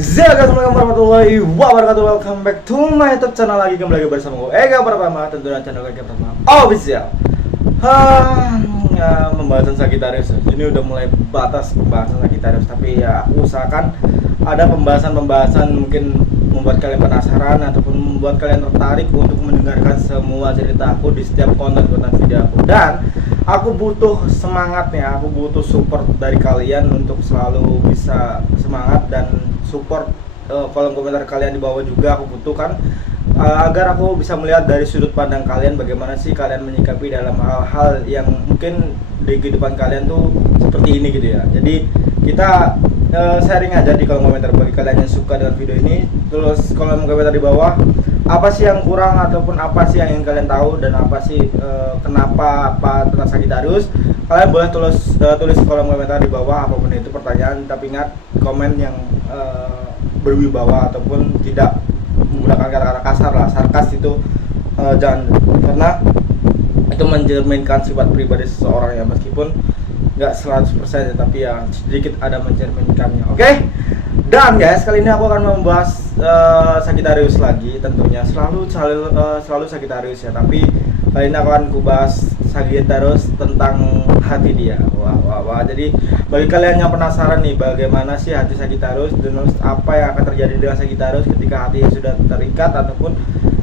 Assalamualaikum warahmatullahi wabarakatuh. Welcome back to my YouTube channel lagi. Kembali lagi bersama gue Ega Pratama, tentunya channel Ega Pratama Official. Pembahasan Sagittarius. Ini udah mulai batas pembahasan Sagittarius, tapi ya aku usahakan ada pembahasan mungkin membuat kalian penasaran ataupun membuat kalian tertarik untuk mendengarkan semua cerita aku di setiap konten-konten video aku. Dan aku butuh semangatnya, aku butuh support dari kalian untuk selalu bisa semangat dan support kolom komentar kalian di bawah juga aku butuhkan agar aku bisa melihat dari sudut pandang kalian bagaimana sih kalian menyikapi dalam hal-hal yang mungkin di kehidupan kalian tuh seperti ini gitu ya. Jadi kita sharing aja di kolom komentar bagi kalian yang suka dengan video ini. Terus kolom komentar di bawah apa sih yang kurang ataupun apa sih yang ingin kalian tahu dan apa sih kenapa apa tentang Sagittarius. Kalian boleh tulis di kolom komentar di bawah apapun itu pertanyaan, tapi ingat komen yang berwibawa ataupun tidak menggunakan kata-kata kasar lah, sarkas itu jangan, karena itu mencerminkan sifat pribadi seseorang ya, meskipun nggak 100% ya, tapi ya sedikit ada mencerminkannya. Oke? Dan guys, kali ini aku akan membahas Sagittarius lagi, tentunya selalu Sagittarius ya, tapi kali ini aku akan kubahas Sagittarius tentang hati dia. Wah. Jadi bagi kalian yang penasaran nih bagaimana sih hati Sagittarius dan apa yang akan terjadi dengan Sagittarius ketika hatinya sudah terikat, ataupun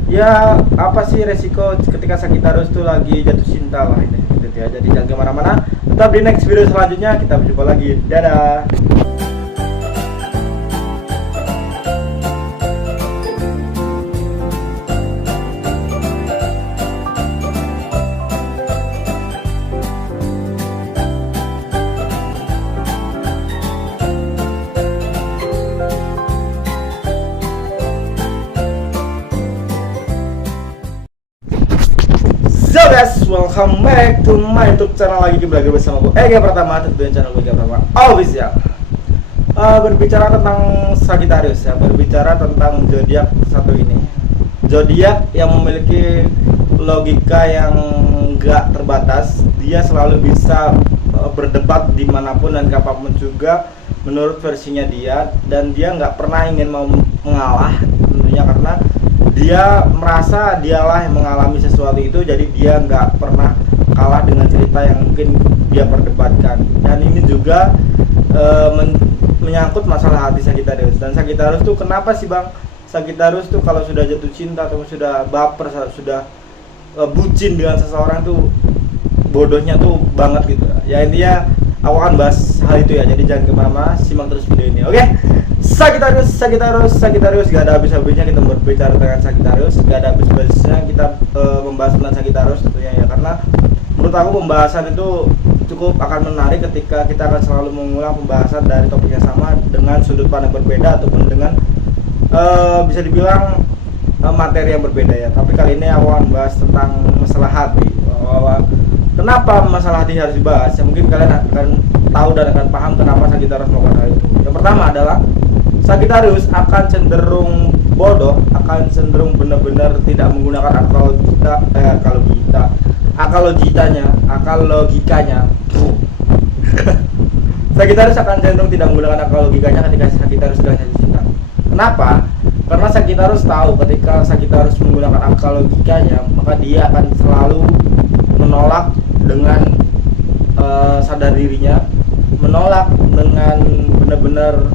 ya apa sih resiko ketika Sagittarius itu lagi jatuh cinta lah ini gitu ya. Jadi jangan kemana-mana, tetap di next video selanjutnya, kita berjumpa lagi. Dadah. So guys, welcome back to my YouTube channel lagi. Kembali lagi bersama gue Ega Pratama, tentunya channel gue Ega Pratama Official. Berbicara tentang Sagittarius ya, berbicara tentang zodiak satu ini, zodiak yang memiliki logika yang gak terbatas. Dia selalu bisa berdebat dimanapun dan kapanpun juga menurut versinya dia, dan dia nggak pernah ingin mau mengalah tentunya, karena dia merasa dialah yang mengalami sesuatu itu, jadi dia nggak pernah kalah dengan cerita yang mungkin dia perdebatkan. Dan ini juga menyangkut masalah hati Sagittarius. Dan Sagittarius tuh kenapa sih bang? Sagittarius tuh kalau sudah jatuh cinta atau sudah baper, sudah bucin dengan seseorang tuh bodohnya tuh banget gitu ya. Intinya aku akan bahas hal itu ya, jadi jangan kemana-mana, simak terus video ini. Oke? Sagittarius gak ada habis-habisnya kita berbicara tentang Sagittarius, gak ada habis-habisnya kita membahas tentang Sagittarius tentunya ya, karena menurut aku pembahasan itu cukup akan menarik ketika kita akan selalu mengulang pembahasan dari topik yang sama dengan sudut pandang berbeda ataupun dengan bisa dibilang materi yang berbeda ya. Tapi kali ini aku akan bahas tentang masalah hati. Kenapa masalah hati harus dibahas? Ya mungkin kalian akan tahu dan akan paham kenapa Sagittarius melakukan hal itu. Yang pertama adalah Sagittarius akan cenderung bodoh, akan cenderung benar-benar tidak menggunakan akal logikanya. Sagittarius akan cenderung tidak menggunakan akal logikanya ketika Sagittarius sedang jatuh cinta. Kenapa? Karena Sagittarius tahu ketika Sagittarius menggunakan akal logikanya, maka dia akan selalu menolak dengan sadar dirinya, menolak dengan benar-benar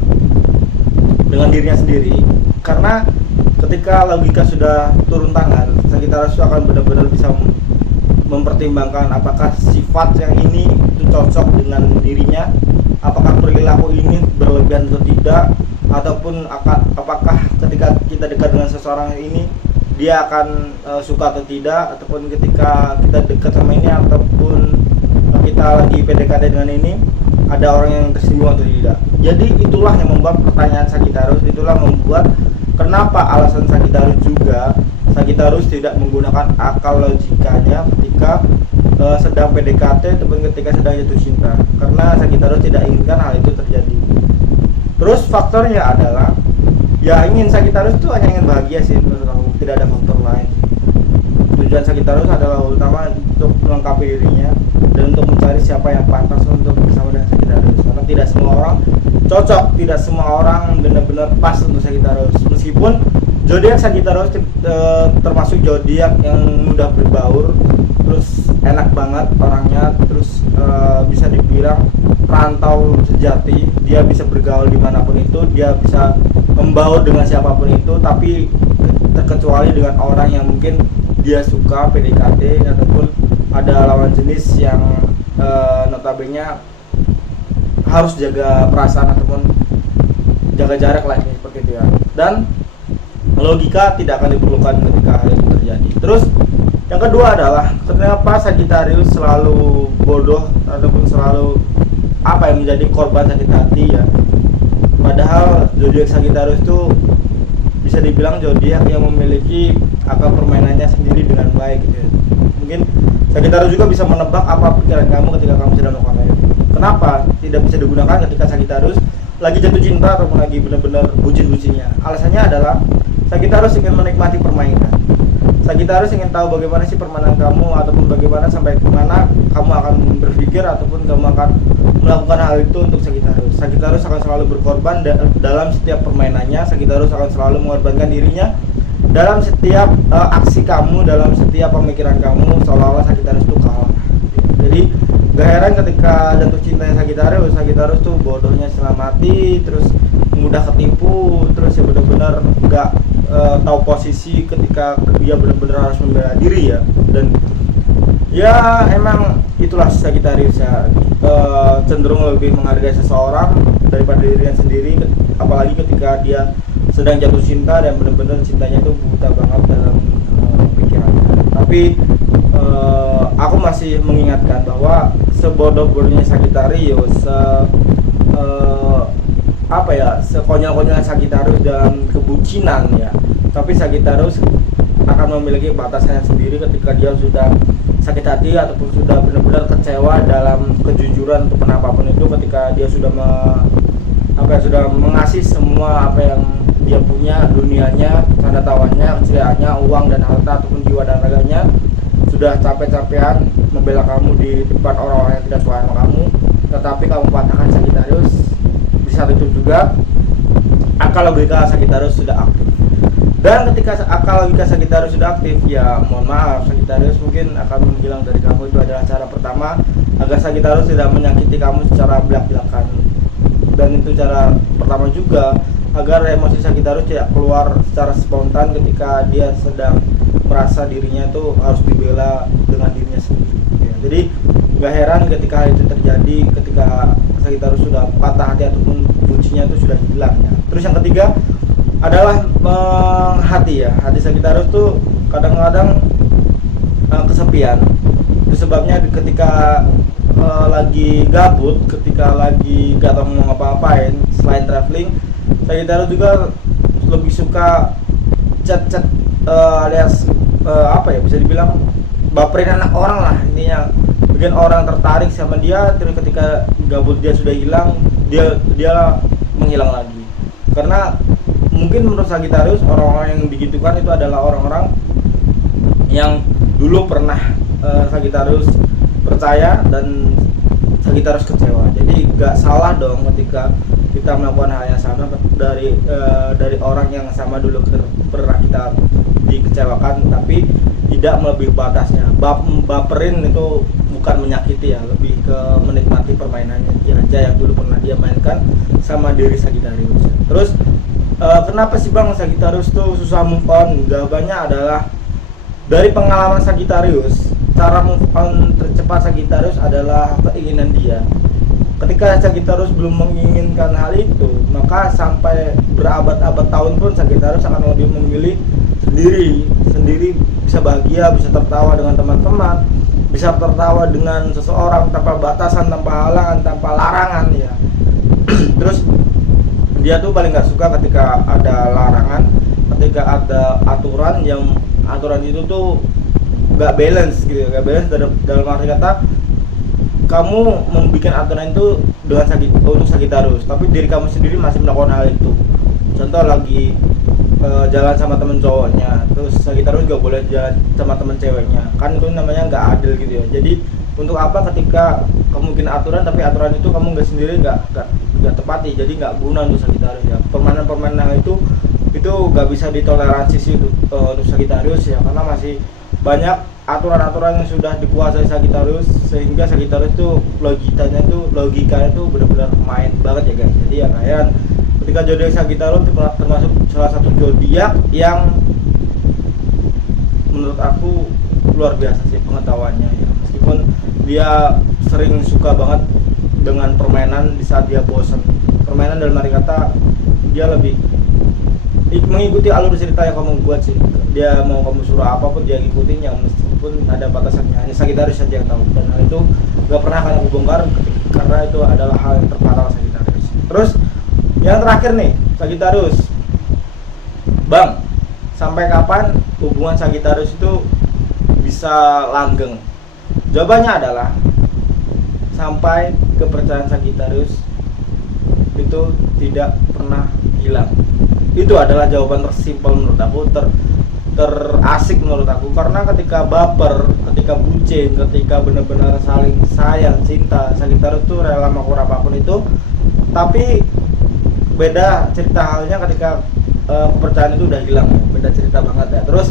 dengan dirinya sendiri. Karena ketika logika sudah turun tangan, Sagittarius akan benar-benar bisa mempertimbangkan apakah sifat yang ini itu cocok dengan dirinya, apakah perilaku ini berlebihan atau tidak, ataupun apakah ketika kita dekat dengan seseorang ini dia akan suka atau tidak, ataupun ketika kita dekat sama ini ataupun kita lagi PDKT dengan ini ada orang yang tersinggung atau tidak. Jadi itulah yang membuat pertanyaan Sagittarius, itulah membuat kenapa alasan Sagittarius juga Sagittarius tidak menggunakan akal logikanya ketika sedang PDKT ataupun ketika sedang jatuh cinta, karena Sagittarius tidak inginkan hal itu terjadi. Terus faktornya adalah ya Sagittarius tuh hanya ingin bahagia sih menurut aku, tidak ada faktor lain. Tujuan Sagittarius adalah utama untuk melengkapi dirinya dan untuk mencari siapa yang pantas untuk bersama dengan Sagittarius, karena tidak semua orang cocok, tidak semua orang benar-benar pas untuk Sagittarius. Meskipun zodiak Sagittarius termasuk zodiak yang mudah berbaur, terus enak banget orangnya, terus bisa dibilang perantau sejati. Dia bisa bergaul dimanapun itu, dia bisa membaur dengan siapapun itu, tapi terkecuali dengan orang yang mungkin dia suka PDKT ataupun ada lawan jenis yang notabene harus jaga perasaan ataupun jaga jarak lah, seperti itu ya. Dan logika tidak akan diperlukan ketika hal itu terjadi. Terus yang kedua adalah kenapa Sagittarius selalu bodoh ataupun selalu yang menjadi korban sakit hati ya. Padahal zodiak Sagittarius itu bisa dibilang zodiak yang memiliki akal permainannya sendiri dengan baik gitu ya. Mungkin Sagittarius juga bisa menebak apa pikiran kamu ketika kamu sedang melakukan hal itu. Kenapa tidak bisa digunakan ketika Sagittarius lagi jatuh cinta ataupun lagi benar-benar bucin-bucinnya? Alasannya adalah Sagittarius ingin menikmati permainan. Sagittarius ingin tahu bagaimana sih permainan kamu ataupun bagaimana sampai kemana kamu akan berpikir ataupun kamu akan melakukan hal itu untuk Sagittarius. Sagittarius akan selalu berkorban dalam setiap permainannya. Sagittarius akan selalu mengorbankan dirinya dalam setiap aksi kamu, dalam setiap pemikiran kamu, seolah-olah Sagittarius itu kalah. Jadi gak heran ketika jatuh cintanya Sagittarius tuh bodohnya setengah mati, terus mudah ketipu, terus ya benar-benar gak tahu posisi ketika dia benar-benar harus membela diri ya. Dan ya emang itulah Sagittarius ya, cenderung lebih menghargai seseorang daripada dirinya sendiri, apalagi ketika dia sedang jatuh cinta dan benar-benar cintanya itu buta banget dalam pikirannya. Tapi aku masih mengingatkan bahwa sebodoh-bodohnya Sagittarius, sekonyol-konyolnya Sagittarius dalam kebucinan ya, tapi Sagittarius akan memiliki batasannya sendiri ketika dia sudah sakit hati ataupun sudah benar-benar kecewa dalam kejujuran ataupun apapun itu, ketika dia sudah sudah mengasih semua apa yang dia punya, dunianya, tanda tawannya, keceriaannya, uang dan harta ataupun jiwa dan raganya, sudah capek-capean membela kamu di depan orang-orang yang tidak suka sama kamu, tetapi kamu patahkan Sagittarius. Di saat itu juga akal logika Sagittarius sudah aktif. Dan ketika akal logika Sagittarius sudah aktif, ya mohon maaf, Sagittarius mungkin akan menghilang dari kamu. Itu adalah cara pertama agar Sagittarius tidak menyakiti kamu secara belak-belakan. Dan itu cara pertama juga agar emosi Sagittarius tidak keluar secara spontan ketika dia sedang merasa dirinya itu harus dibela dengan dirinya sendiri ya. Jadi gak heran ketika hal itu terjadi, ketika Sagittarius sudah patah hati ataupun bucinya itu sudah hilang ya. Terus yang ketiga adalah hati ya. Hati Sagittarius tuh kadang-kadang kesepian. Itu sebabnya ketika lagi gabut, ketika lagi gak tahu mau ngapa-ngapain selain traveling, Sagittarius juga lebih suka chat-chat alias bisa dibilang baperin anak orang lah, intinya bikin orang tertarik sama dia. Terus ketika gabut dia sudah hilang, dia menghilang lagi. Karena mungkin menurut Sagittarius, orang-orang yang digitukan itu adalah orang-orang yang dulu pernah Sagittarius percaya dan Sagittarius kecewa. Jadi gak salah dong ketika kita melakukan hal yang sama dari orang yang sama dulu pernah kita dikecewakan, tapi tidak melebihi batasnya. Baperin itu bukan menyakiti ya, lebih ke menikmati permainannya aja yang dulu pernah dia mainkan sama diri Sagittarius. Terus kenapa sih bang Sagittarius tuh susah move on? Jawabannya adalah dari pengalaman Sagittarius, cara move on tercepat Sagittarius adalah keinginan dia. Ketika Sagittarius belum menginginkan hal itu, maka sampai berabad-abad tahun pun Sagittarius akan lebih memilih sendiri bisa bahagia, bisa tertawa dengan teman-teman, bisa tertawa dengan seseorang tanpa batasan, tanpa halangan, tanpa larangan ya. Terus dia tuh paling gak suka ketika ada larangan, ketika ada aturan itu tuh gak balance gitu, gak balance dalam arti kata kamu membuat aturan itu untuk Sagittarius, tapi diri kamu sendiri masih melakukan hal itu. Contoh lagi jalan sama temen cowoknya, terus Sagittarius juga boleh jalan sama temen ceweknya, kan itu namanya nggak adil gitu ya. Jadi untuk apa ketika kamu bikin aturan tapi aturan itu kamu nggak tepati, jadi nggak guna untuk Sagittarius ya. permainan itu gak bisa ditoleransi sih untuk Sagittarius ya, karena masih banyak aturan-aturan yang sudah dikuasai Sagittarius, sehingga Sagittarius itu logikanya itu benar-benar main banget ya guys. Jadi ya kalian ketika zodiak Sagittarius itu termasuk salah satu zodiak yang menurut aku luar biasa sih pengetahuannya ya. Meskipun dia sering suka banget dengan permainan di saat dia bosan. Permainan dalam arti kata dia lebih mengikuti alur cerita yang kamu buat sih. Dia mau kamu suruh apapun dia ngikutin, yang meskipun ada batasannya. Hanya Sagittarius saja yang tahu, dan hal itu gak pernah akan aku bongkar karena itu adalah hal yang terparah Sagittarius. Terus yang terakhir nih, Sagittarius Bang, sampai kapan hubungan Sagittarius itu bisa langgeng? Jawabannya adalah sampai kepercayaan Sagittarius itu tidak pernah hilang. Itu adalah jawaban tersimpel menurut aku, terasik menurut aku. Karena ketika baper, ketika bucin, ketika benar-benar saling sayang, cinta, Sagittarius itu rela melakukan apapun itu. Tapi beda cerita halnya ketika kepercayaan itu udah hilang ya. Beda cerita banget ya. Terus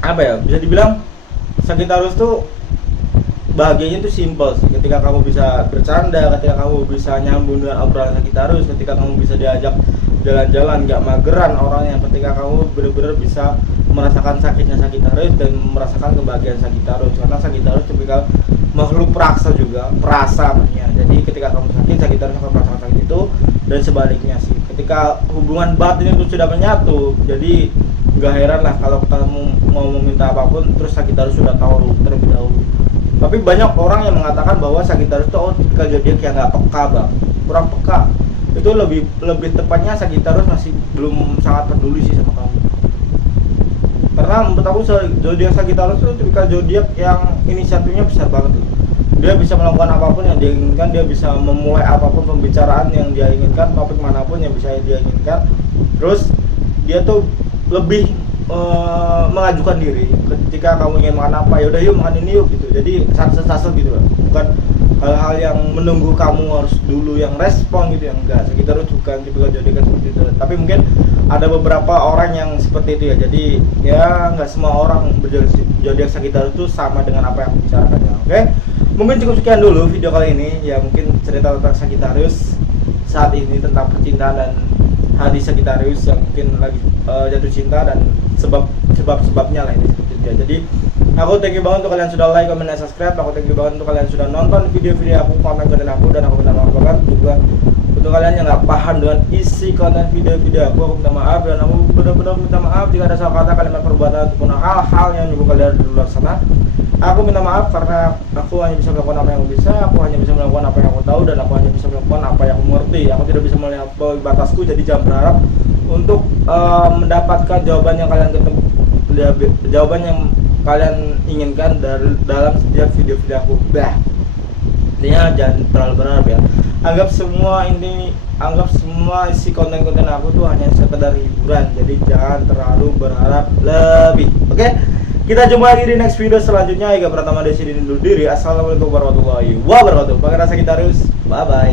apa ya, bisa dibilang Sagittarius tuh bahagianya itu simple sih. Ketika kamu bisa bercanda, ketika kamu bisa nyambung dengan obrolan Sagittarius, ketika kamu bisa diajak jalan-jalan gak mageran orangnya, ketika kamu benar-benar bisa merasakan sakitnya Sagittarius dan merasakan kebahagiaan Sagittarius. Karena Sagittarius tipikal makhluk perasa juga, perasa ya. Jadi ketika kamu sakit, Sagittarius akan merasakan sakit itu, dan sebaliknya sih. Ketika hubungan batin itu sudah menyatu, jadi gak heran lah kalau kamu mau meminta apapun terus Sagittarius sudah tahu terlebih dahulu. Tapi banyak orang yang mengatakan bahwa Sagittarius itu tipikal zodiak yang nggak peka bang, kurang peka. Itu lebih tepatnya Sagittarius masih belum sangat peduli sih sama kamu. Karena menurut aku zodiak Sagittarius itu tipikal zodiak yang inisiatifnya besar banget. Dia bisa melakukan apapun yang dia inginkan, dia bisa memulai apapun pembicaraan yang dia inginkan, topik manapun yang bisa dia inginkan. Terus dia tuh lebih mengajukan diri ketika kamu ingin makan apa, yaudah yuk makan ini yuk gitu. Jadi satu gitu lah, bukan hal-hal yang menunggu kamu harus dulu yang respon gitu, yang enggak. Sagittarius bukan tipikal zodiak seperti itu, tapi mungkin ada beberapa orang yang seperti itu ya. Jadi ya nggak semua orang zodiak Sagittarius itu sama dengan apa yang aku bicarakan ya. Oke, mungkin cukup sekian dulu video kali ini ya, mungkin cerita tentang Sagittarius saat ini, tentang percintaan dan hati Sagittarius yang mungkin lagi jatuh cinta dan sebabnya lah ini seperti itu ya. Jadi aku thank you banget untuk kalian sudah like, comment, dan subscribe. Aku thank you banget untuk kalian sudah nonton video-video aku, konten aku, dan aku minta maaf banget juga untuk kalian yang nggak paham dengan isi konten video-video aku minta maaf, dan aku benar-benar minta maaf jika ada salah kata, kalimat, perbuatan ataupun hal-hal yang menyebut kalian di luar sana. Aku minta maaf karena aku hanya bisa melakukan apa yang aku bisa, aku hanya bisa melakukan apa yang aku tahu, dan aku hanya bisa melakukan apa yang aku mengerti. Aku tidak bisa melihat batasku, jadi jangan berharap untuk mendapatkan jawaban yang kalian ketemu, jawaban yang kalian inginkan dalam setiap video-video aku. Intinya jangan terlalu berharap ya. Anggap semua isi konten-konten aku tuh hanya sekedar hiburan. Jadi jangan terlalu berharap lebih. Oke? Kita jumpa lagi di next video selanjutnya. Ega Pratama Desi undur diri. Assalamualaikum warahmatullahi wabarakatuh. Pakai rasa Sagittarius. Bye bye.